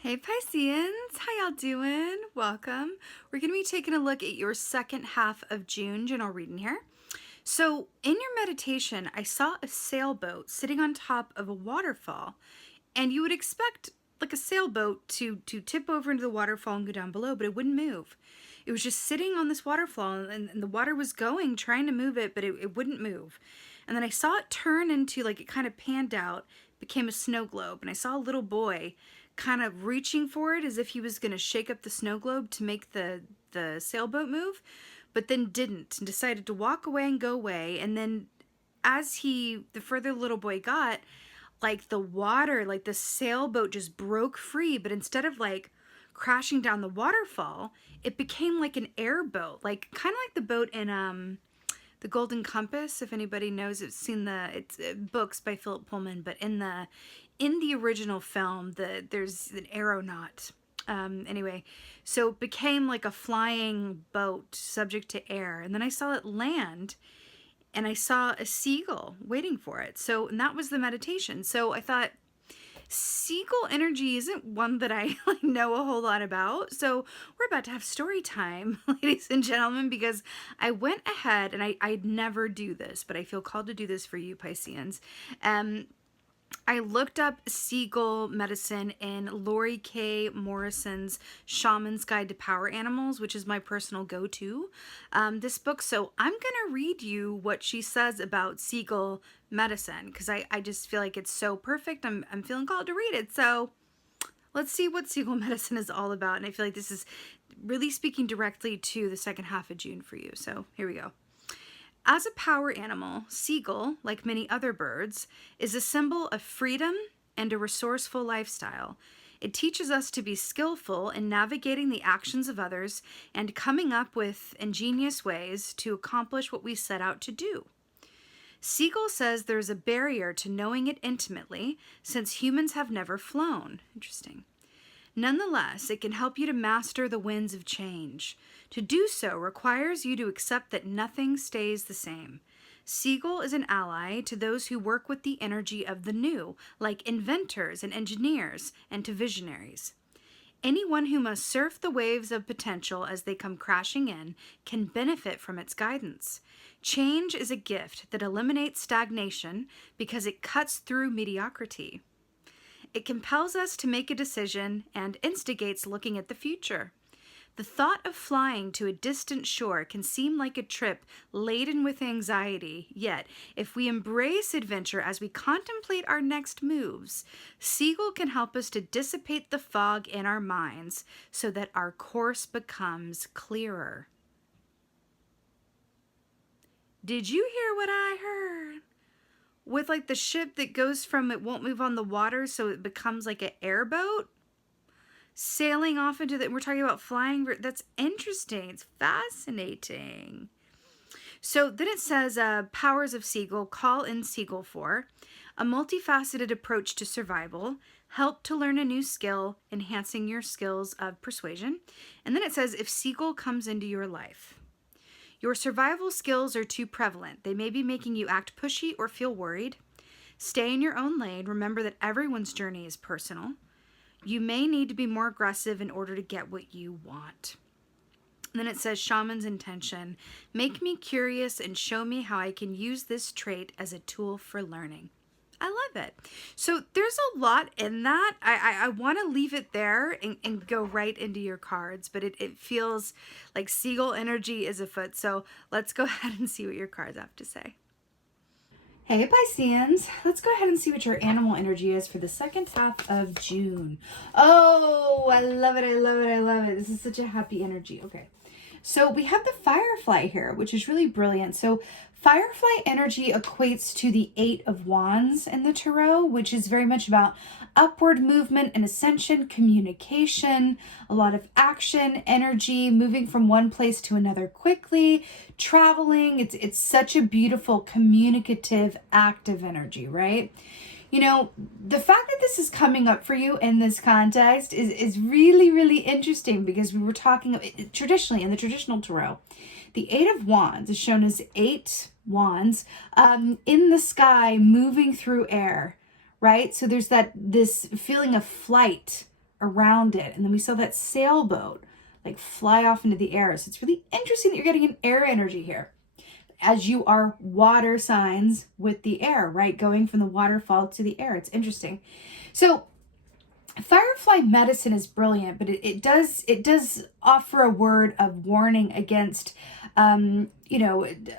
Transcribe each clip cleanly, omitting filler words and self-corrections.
Hey Pisceans, how y'all doing? Welcome. We're going to be taking a look at your second half of June general reading here. So in your meditation, I saw a sailboat sitting on top of a waterfall, and you would expect like a sailboat to tip over into the waterfall and go down below, but it wouldn't move. It was just sitting on this waterfall, and the water was going, trying to move it, but it wouldn't move. And then I saw it turn into, like, it kind of panned out, became a snow globe, and I saw a little boy kind of reaching for it as if he was going to shake up the snow globe to make the sailboat move, but then didn't and decided to walk away and go away. And then as the further the little boy got, like the water, like the sailboat just broke free, but instead of like crashing down the waterfall, it became like an airboat, like kind of like the boat in the Golden Compass. If anybody knows, it's seen it's books by Philip Pullman, but in the original film, there's an aeronaut. Anyway, so it became like a flying boat subject to air, and then I saw it land, and I saw a seagull waiting for it. So, and that was the meditation. So I thought, Seagull energy isn't one that I know a whole lot about. So we're about to have story time, ladies and gentlemen, because I went ahead, and I'd never do this, but I feel called to do this for you, Pisceans. I looked up Seagull medicine in Lori K. Morrison's Shaman's Guide to Power Animals, which is my personal go-to, this book. So I'm going to read you what she says about Seagull medicine, because I just feel like it's so perfect. I'm feeling called to read it. So let's see what Seagull medicine is all about. And I feel like this is really speaking directly to the second half of June for you. So here we go. As a power animal, seagull, like many other birds, is a symbol of freedom and a resourceful lifestyle. It teaches us to be skillful in navigating the actions of others and coming up with ingenious ways to accomplish what we set out to do. Seagull says there's a barrier to knowing it intimately, since humans have never flown. Interesting. Nonetheless, it can help you to master the winds of change. To do so requires you to accept that nothing stays the same. Seagull is an ally to those who work with the energy of the new, like inventors and engineers, and to visionaries. Anyone who must surf the waves of potential as they come crashing in can benefit from its guidance. Change is a gift that eliminates stagnation because it cuts through mediocrity. It compels us to make a decision and instigates looking at the future. The thought of flying to a distant shore can seem like a trip laden with anxiety, yet if we embrace adventure as we contemplate our next moves, Seagull can help us to dissipate the fog in our minds so that our course becomes clearer. Did you hear what I heard? With like the ship that goes from it won't move on the water, so it becomes like an airboat sailing off into we're talking about flying. That's interesting. It's fascinating. So then it says, powers of Seagull, call in Seagull for a multifaceted approach to survival, help to learn a new skill, enhancing your skills of persuasion. And then it says, if Seagull comes into your life, your survival skills are too prevalent. They may be making you act pushy or feel worried. Stay in your own lane. Remember that everyone's journey is personal. You may need to be more aggressive in order to get what you want. And then it says, shaman's intention. Make me curious and show me how I can use this trait as a tool for learning. I love it. So there's a lot in that. I want to leave it there and go right into your cards, but it feels like Seagull energy is afoot. So let's go ahead and see what your cards have to say. Hey Pisceans, let's go ahead and see what your animal energy is for the second half of June. Oh, I love it, I love it, I love it. This is such a happy energy. Okay. So we have the Firefly here, which is really brilliant. So Firefly energy equates to the Eight of Wands in the Tarot, which is very much about upward movement and ascension, communication, a lot of action, energy, moving from one place to another quickly, traveling. It's such a beautiful, communicative, active energy, right? You know, the fact that this is coming up for you in this context is really, really interesting, because we were talking traditionally in the traditional tarot, the Eight of Wands is shown as 8 wands in the sky moving through air, right? So there's this feeling of flight, around it. And then we saw that sailboat like fly off into the air. So it's really interesting that you're getting an air energy here, as you are water signs with the air, right? Going from the waterfall to the air. It's interesting. So firefly medicine is brilliant, but it does offer a word of warning against,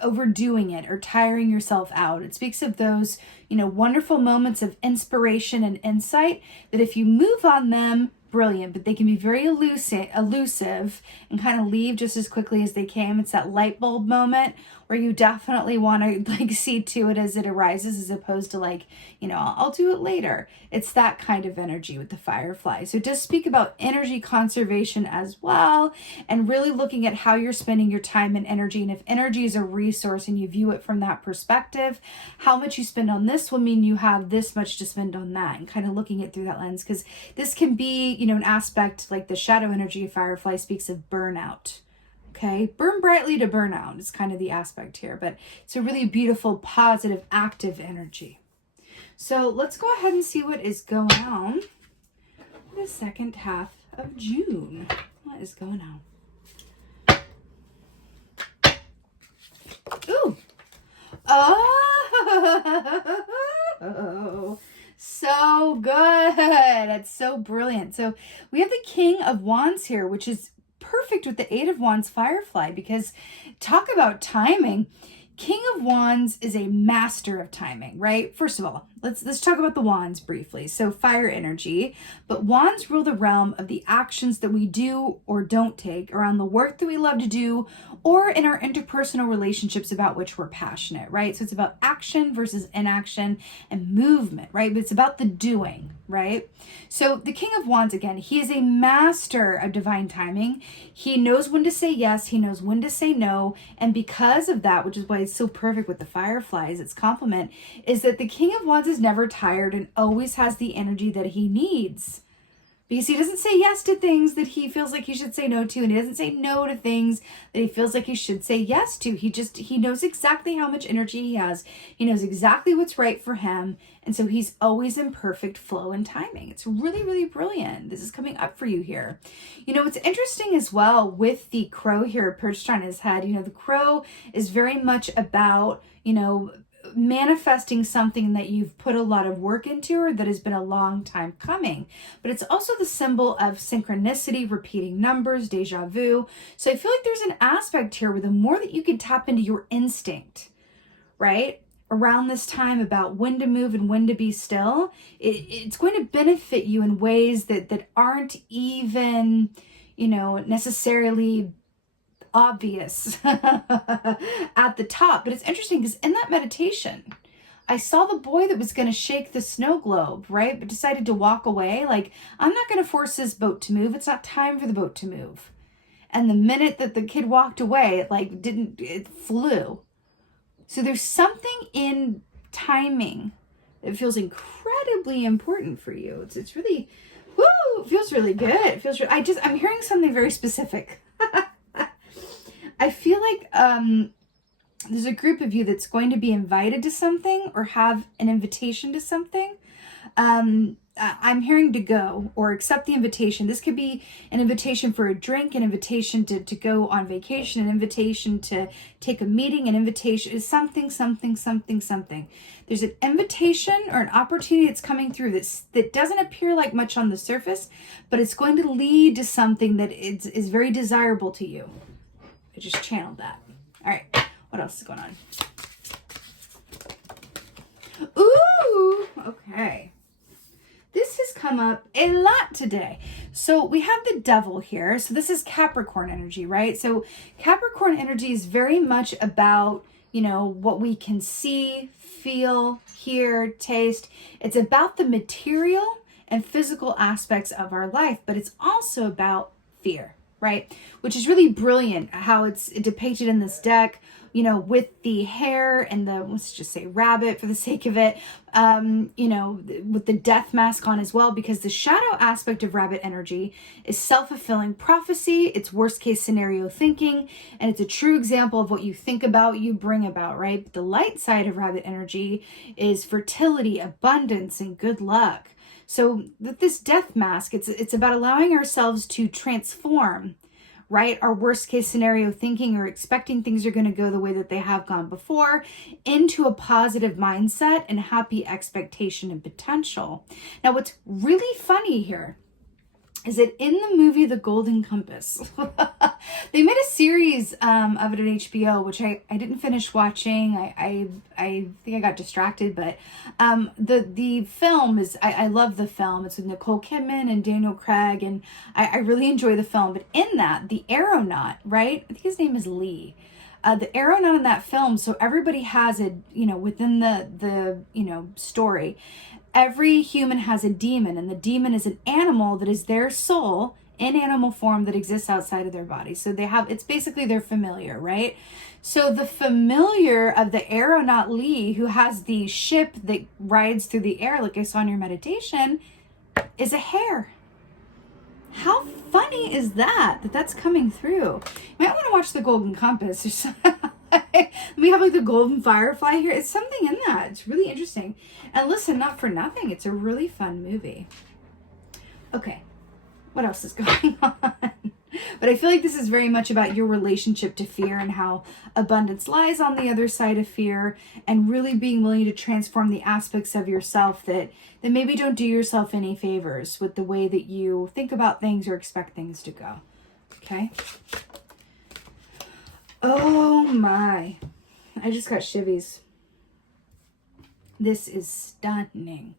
overdoing it or tiring yourself out. It speaks of those, wonderful moments of inspiration and insight that if you move on them, brilliant, but they can be very elusive and kind of leave just as quickly as they came. It's that light bulb moment where you definitely want to like see to it as it arises, as opposed to like, I'll do it later. It's that kind of energy with the firefly. So it does speak about energy conservation as well, and really looking at how you're spending your time and energy. And if energy is a resource and you view it from that perspective, how much you spend on this will mean you have this much to spend on that, and kind of looking at through that lens, because this can be, an aspect like the shadow energy of firefly speaks of burnout. Okay, burn brightly to burn out is kind of the aspect here, but it's a really beautiful, positive, active energy. So let's go ahead and see what is going on in the second half of June. What is going on? Ooh. Oh, so good. That's so brilliant. So we have the King of Wands here, which is perfect with the Eight of Wands firefly, because talk about timing. King of Wands is a master of timing, right? First of all, let's talk about the wands briefly. So fire energy, but wands rule the realm of the actions that we do or don't take, around the work that we love to do, or in our interpersonal relationships about which we're passionate, right? So it's about action versus inaction and movement, right? But it's about the doing, right? So the King of Wands, again, he is a master of divine timing. He knows when to say yes, he knows when to say no. And because of that, which is why it's so perfect with the fireflies, its complement is that the King of Wands is never tired and always has the energy that he needs. Because he doesn't say yes to things that he feels like he should say no to, and he doesn't say no to things that he feels like he should say yes to. He knows exactly how much energy he has. He knows exactly what's right for him. And so he's always in perfect flow and timing. It's really, really brilliant. This is coming up for you here. It's interesting as well with the crow here perched on his head. The crow is very much about, manifesting something that you've put a lot of work into or that has been a long time coming. But it's also the symbol of synchronicity, repeating numbers, deja vu. So I feel like there's an aspect here where the more that you can tap into your instinct, right, around this time about when to move and when to be still, it's going to benefit you in ways that aren't even, necessarily obvious at the top. But it's interesting because in that meditation, I saw the boy that was going to shake the snow globe, right? But decided to walk away. Like, I'm not going to force this boat to move. It's not time for the boat to move. And the minute that the kid walked away, it flew. So there's something in timing that feels incredibly important for you. It's really, it feels really good. It feels, I'm hearing something very specific. I feel like there's a group of you that's going to be invited to something or have an invitation to something. I'm hearing to go or accept the invitation. This could be an invitation for a drink, an invitation to go on vacation, an invitation to take a meeting, an invitation is something. There's an invitation or an opportunity that's coming through that doesn't appear like much on the surface, but it's going to lead to something that is very desirable to you. I just channeled that. All right, what else is going on? Ooh, okay. This has come up a lot today. So we have the devil here. So this is Capricorn energy, right? So Capricorn energy is very much about, what we can see, feel, hear, taste. It's about the material and physical aspects of our life, but it's also about fear, right? Which is really brilliant how it's depicted in this deck. with the hare and the, let's just say rabbit for the sake of it, with the death mask on as well, because the shadow aspect of rabbit energy is self-fulfilling prophecy. It's worst case scenario thinking, and it's a true example of what you think about, you bring about, right? But the light side of rabbit energy is fertility, abundance, and good luck. So with this death mask, it's about allowing ourselves to transform, right? Our worst case scenario thinking or expecting things are going to go the way that they have gone before into a positive mindset and happy expectation and potential. Now, what's really funny here is that in the movie The Golden Compass, they made a series of it on HBO, which I didn't finish watching. I think I got distracted, but the film is, I love the film. It's with Nicole Kidman and Daniel Craig, and I really enjoy the film. But in that, the aeronaut, right? I think his name is Lee. The aeronaut in that film, so everybody has a, within the story, every human has a demon, and the demon is an animal that is their soul in animal form that exists outside of their body. So it's basically their familiar, right? So the familiar of the aeronaut Lee, who has the ship that rides through the air, like I saw in your meditation, is a hare. How funny is that's coming through? You might want to watch The Golden Compass. We have like the golden firefly here. It's something in that. It's really interesting. And listen, not for nothing, it's a really fun movie. Okay, what else is going on? But I feel like this is very much about your relationship to fear and how abundance lies on the other side of fear, and really being willing to transform the aspects of yourself that maybe don't do yourself any favors with the way that you think about things or expect things to go. Okay? Oh my. I just got shivies. This is stunning.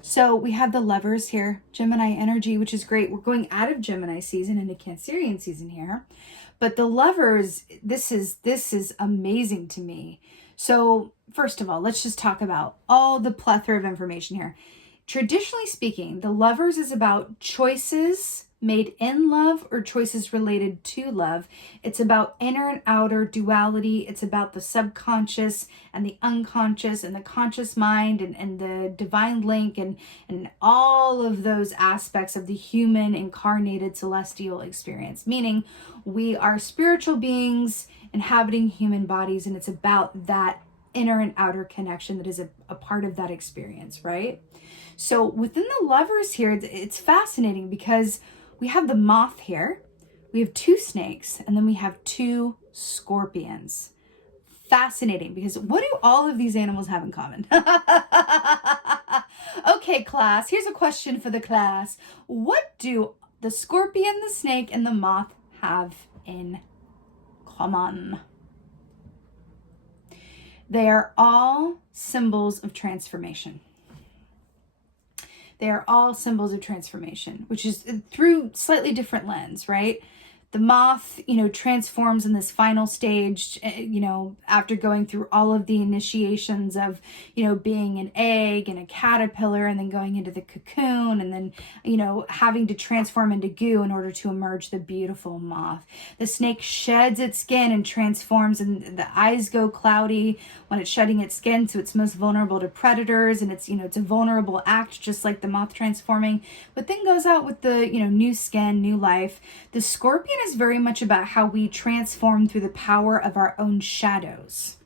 So we have the Lovers here, Gemini energy, which is great. We're going out of Gemini season into Cancerian season here. But the Lovers, this is amazing to me. So first of all, let's just talk about all the plethora of information here. Traditionally speaking, the Lovers is about choices made in love or choices related to love. It's about inner and outer duality. It's about the subconscious and the unconscious and the conscious mind and the divine link and all of those aspects of the human incarnated celestial experience. Meaning we are spiritual beings inhabiting human bodies, and it's about that inner and outer connection that is a part of that experience, right? So within the Lovers here, it's fascinating because we have the moth here, we have 2 snakes, and then we have 2 scorpions. Fascinating, because what do all of these animals have in common? Okay, class, here's a question for the class. What do the scorpion, the snake, and the moth have in common? They are all symbols of transformation. They are all symbols of transformation, which is through slightly different lens, right? The moth, transforms in this final stage, after going through all of the initiations of, being an egg and a caterpillar and then going into the cocoon and then, having to transform into goo in order to emerge the beautiful moth. The snake sheds its skin and transforms, and the eyes go cloudy when it's shedding its skin, so it's most vulnerable to predators, and it's, it's a vulnerable act, just like the moth transforming, but then goes out with the, new skin, new life. The scorpion is very much about how we transform through the power of our own shadows,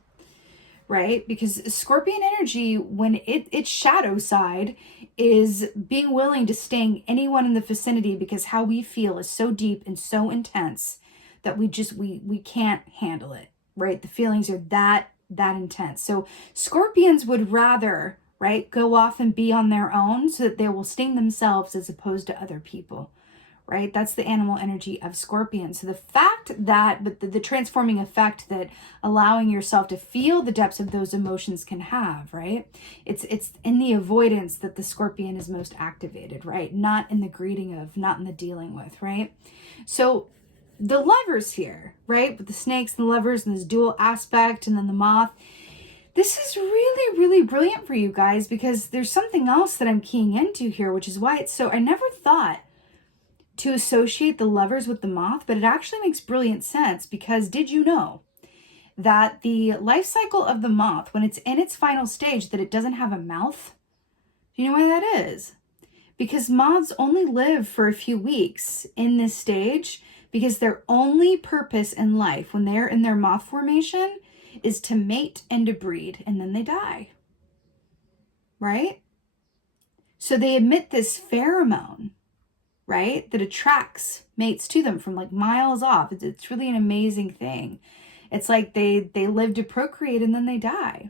right? Because scorpion energy, when its shadow side is being willing to sting anyone in the vicinity, because how we feel is so deep and so intense that we can't handle it, right? The feelings are that intense. So scorpions would rather, right, go off and be on their own so that they will sting themselves as opposed to other people. Right? That's the animal energy of scorpion. So the fact that, but the transforming effect that allowing yourself to feel the depths of those emotions can have, right? It's in the avoidance that the scorpion is most activated, right? Not in the greeting of, not in the dealing with, right? So the Lovers here, right? With the snakes and the Lovers and this dual aspect, and then the moth. This is really, really brilliant for you guys, because there's something else that I'm keying into here, which is why it's so, I never thought to associate the Lovers with the moth, but it actually makes brilliant sense, because did you know that the life cycle of the moth, when it's in its final stage, that it doesn't have a mouth. Do you know why that is? Because moths only live for a few weeks in this stage, because their only purpose in life when they're in their moth formation is to mate and to breed, and then they die, right? So they emit this pheromone, right, that attracts mates to them from like miles off. It's really an amazing thing. It's like they live to procreate and then they die.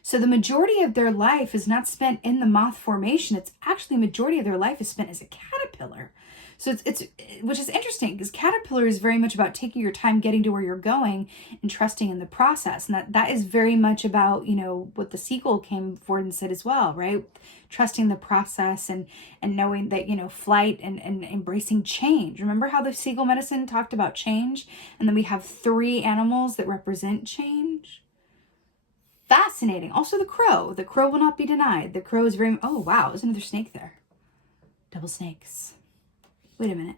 So the majority of their life is not spent in the moth formation. It's actually majority of their life is spent as a caterpillar. So it's which is interesting, because caterpillar is very much about taking your time getting to where you're going and trusting in the process. And that is very much about, you know, what the Seagull came forward and said as well, right? Trusting the process and knowing that, you know, flight and embracing change. Remember how the Seagull medicine talked about change? And then we have 3 animals that represent change. Fascinating. Also the crow. The crow will not be denied. The crow is very... Oh, wow. There's another snake there. Double snakes. Wait a minute.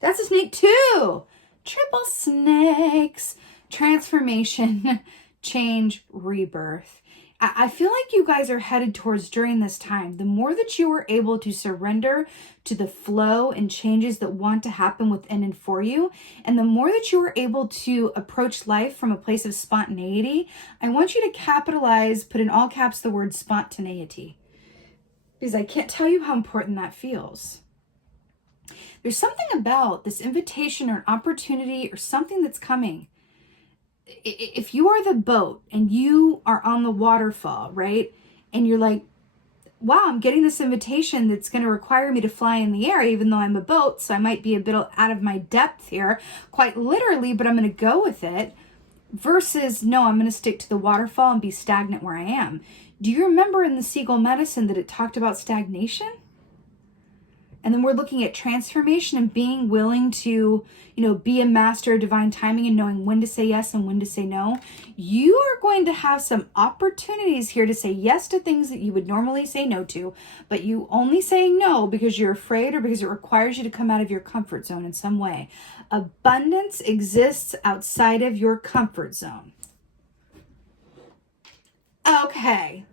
That's a snake too. Triple snakes. Transformation, change, rebirth. I feel like you guys are headed towards, during this time, the more that you are able to surrender to the flow and changes that want to happen within and for you, and the more that you are able to approach life from a place of spontaneity, I want you to capitalize, put in all caps the word spontaneity, because I can't tell you how important that feels. There's something about this invitation or an opportunity or something that's coming. If you are the boat and you are on the waterfall, right? And you're like, wow, I'm getting this invitation that's going to require me to fly in the air, even though I'm a boat. So I might be a bit out of my depth here, quite literally, but I'm going to go with it. Versus, no, I'm going to stick to the waterfall and be stagnant where I am. Do you remember in the Seagull medicine that it talked about stagnation? And then we're looking at transformation and being willing to, you know, be a master of divine timing and knowing when to say yes and when to say no. You are going to have some opportunities here to say yes to things that you would normally say no to, but you only saying no because you're afraid or because it requires you to come out of your comfort zone in some way. Abundance exists outside of your comfort zone. Okay.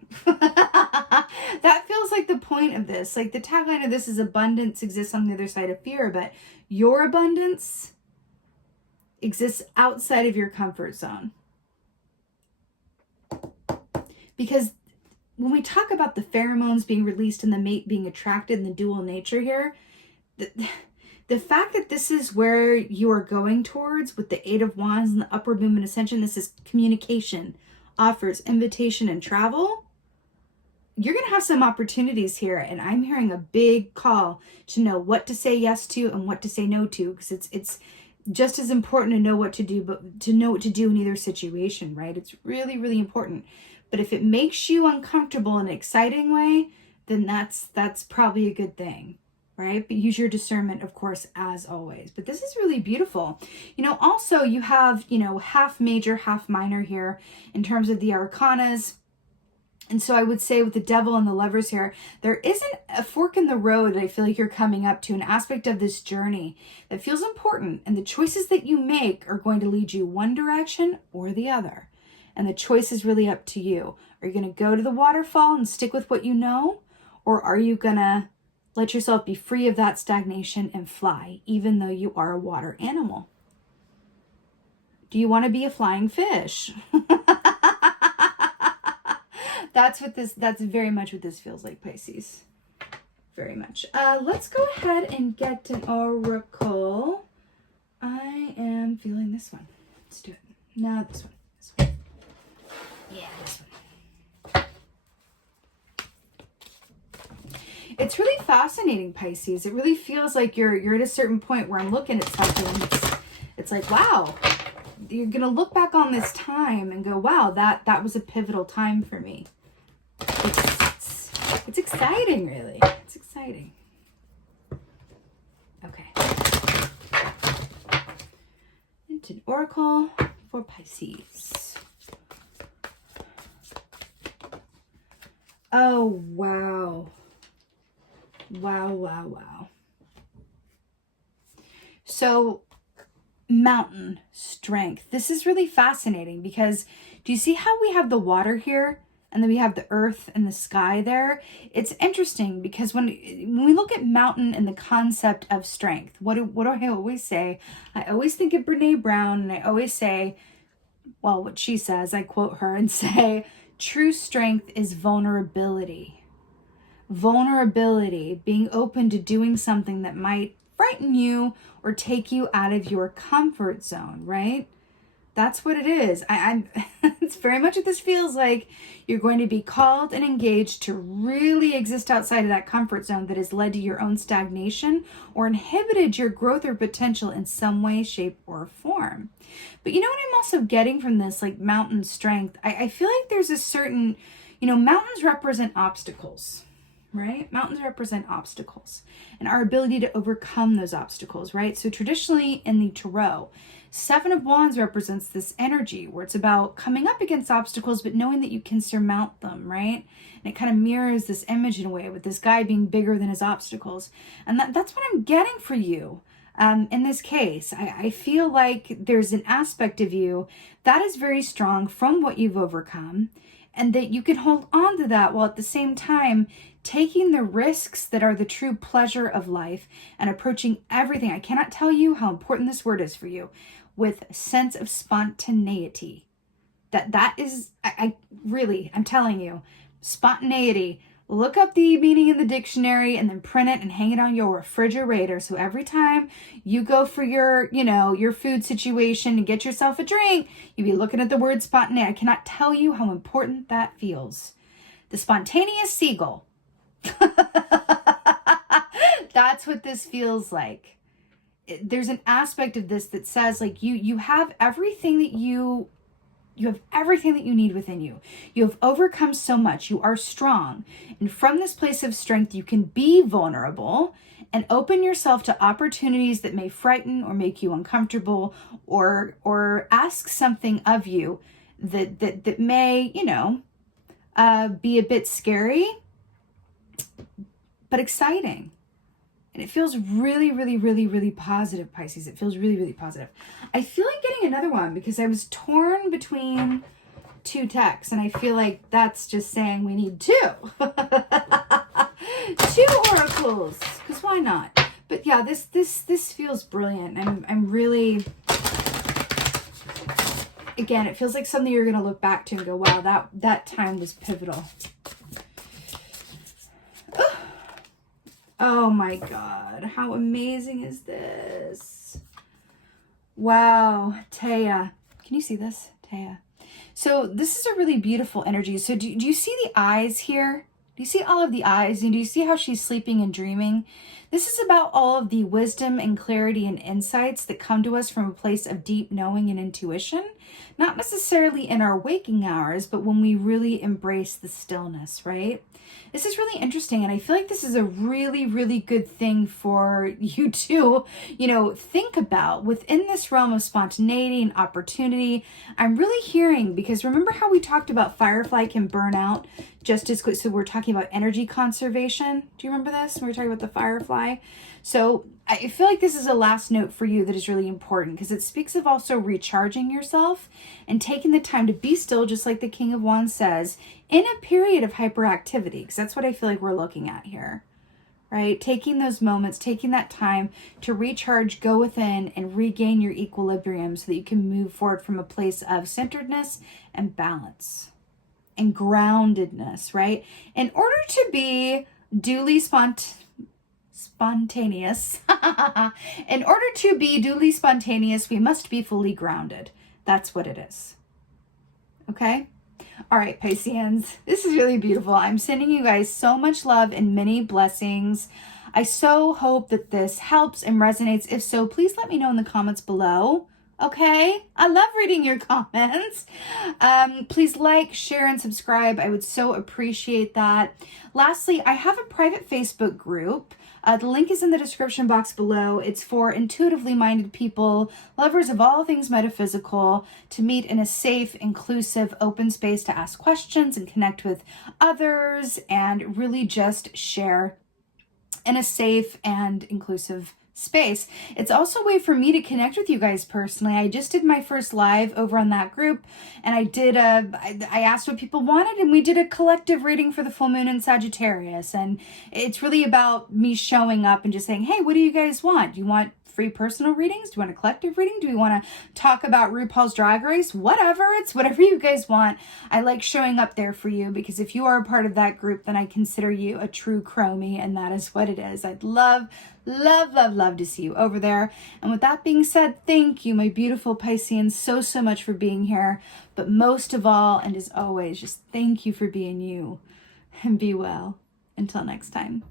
That feels like the point of this. Like the tagline of this is abundance exists on the other side of fear, but your abundance exists outside of your comfort zone. Because when we talk about the pheromones being released and the mate being attracted and the dual nature here, the fact that this is where you are going towards with the 8 of Wands and the upward movement ascension, this is communication, offers, invitation, and travel. You're going to have some opportunities here, and I'm hearing a big call to know what to say yes to and what to say no to, because it's just as important to know what to do, but to know what to do in either situation, right? It's really, really important. But if it makes you uncomfortable in an exciting way, then that's probably a good thing, right? But use your discernment, of course, as always. But this is really beautiful. You know, also you have, you know, half major, half minor here in terms of the arcanas. And so I would say with the devil and the lovers here, there isn't a fork in the road that I feel like you're coming up to, an aspect of this journey that feels important. And the choices that you make are going to lead you one direction or the other. And the choice is really up to you. Are you going to go to the waterfall and stick with what you know? Or are you going to let yourself be free of that stagnation and fly, even though you are a water animal? Do you want to be a flying fish? That's very much what this feels like, Pisces. Very much. Let's go ahead and get an oracle. I am feeling this one. Let's do it. No, this one. This one. Yeah, this one. It's really fascinating, Pisces. It really feels like you're at a certain point where I'm looking at something and it's like, wow. You're going to look back on this time and go, wow, that was a pivotal time for me. It's exciting, really. It's exciting. Okay. Into an oracle for Pisces. Oh, wow. Wow, wow, wow. So mountain strength. This is really fascinating because do you see how we have the water here and then we have the earth and the sky there? It's interesting because when we look at mountain and the concept of strength, what do I always say? I always think of Brene Brown, and I always say, well, what she says, I quote her and say, true strength is vulnerability. Vulnerability, being open to doing something that might frighten you or take you out of your comfort zone, right? That's what it is. I'm it's very much what this feels like. You're going to be called and engaged to really exist outside of that comfort zone that has led to your own stagnation or inhibited your growth or potential in some way, shape, or form. But you know what I'm also getting from this, like mountain strength? I feel like there's a certain, mountains represent obstacles, right? Mountains represent obstacles and our ability to overcome those obstacles, right? So traditionally in the tarot, Seven of Wands represents this energy where it's about coming up against obstacles, but knowing that you can surmount them, right? And it kind of mirrors this image in a way with this guy being bigger than his obstacles. And that's what I'm getting for you. In this case, I feel like there's an aspect of you that is very strong from what you've overcome, and that you can hold on to that while at the same time taking the risks that are the true pleasure of life and approaching everything. I cannot tell you how important this word is for you, with a sense of spontaneity. That is, I'm telling you, spontaneity. Look up the meaning in the dictionary and then print it and hang it on your refrigerator. So every time you go for your food situation and get yourself a drink, you be looking at the word spontaneity. I cannot tell you how important that feels. The spontaneous seagull. That's what this feels like. There's an aspect of this that says like you have everything that you have everything that you need within you. You have overcome so much. You are strong. And from this place of strength, you can be vulnerable and open yourself to opportunities that may frighten or make you uncomfortable or ask something of you that may, be a bit scary, but exciting. And it feels really, really, really, really positive, Pisces. It feels really, really positive. I feel like getting another one because I was torn between two texts, and I feel like that's just saying we need two. Two oracles, because why not? But yeah, this feels brilliant. I'm really, again, it feels like something you're gonna look back to and go, wow, that time was pivotal. Oh my God, how amazing is this? Wow, Taya. Can you see this? Taya. So this is a really beautiful energy. So do you see the eyes here? Do you see all of the eyes? And do you see how she's sleeping and dreaming? This is about all of the wisdom and clarity and insights that come to us from a place of deep knowing and intuition. Not necessarily in our waking hours, but when we really embrace the stillness, right? This is really interesting, and I feel like this is a really, really good thing for you to, think about within this realm of spontaneity and opportunity. I'm really hearing, because remember how we talked about Firefly can burn out just as quick. So we're talking about energy conservation. Do you remember this? We were talking about the Firefly. So I feel like this is a last note for you that is really important because it speaks of also recharging yourself and taking the time to be still, just like the King of Wands says, in a period of hyperactivity, because that's what I feel like we're looking at here, right? Taking those moments, taking that time to recharge, go within, and regain your equilibrium so that you can move forward from a place of centeredness and balance and groundedness, right? In order to be duly spontaneous, in order to be duly spontaneous, we must be fully grounded. That's what it is. Okay? All right, Pisceans, this is really beautiful. I'm sending you guys so much love and many blessings. I so hope that this helps and resonates. If so, please let me know in the comments below. Okay? I love reading your comments. Please like, share, and subscribe. I would so appreciate that. Lastly, I have a private Facebook group. The link is in the description box below. It's for intuitively minded people, lovers of all things metaphysical, to meet in a safe, inclusive, open space to ask questions and connect with others and really just share in a safe and inclusive space. It's also a way for me to connect with you guys personally. I just did my first live over on that group, and I asked what people wanted, and we did a collective reading for the full moon in Sagittarius. And it's really about me showing up and just saying, hey, what do you guys want? Do you want free personal readings? Do you want a collective reading? Do we want to talk about RuPaul's Drag Race? Whatever, it's whatever you guys want. I like showing up there for you, because if you are a part of that group, then I consider you a true chromie, and that is what it is. I'd love to see you over there. And with that being said, thank you, my beautiful Pisceans, so much for being here. But most of all, and as always, just thank you for being you. And be well. Until next time.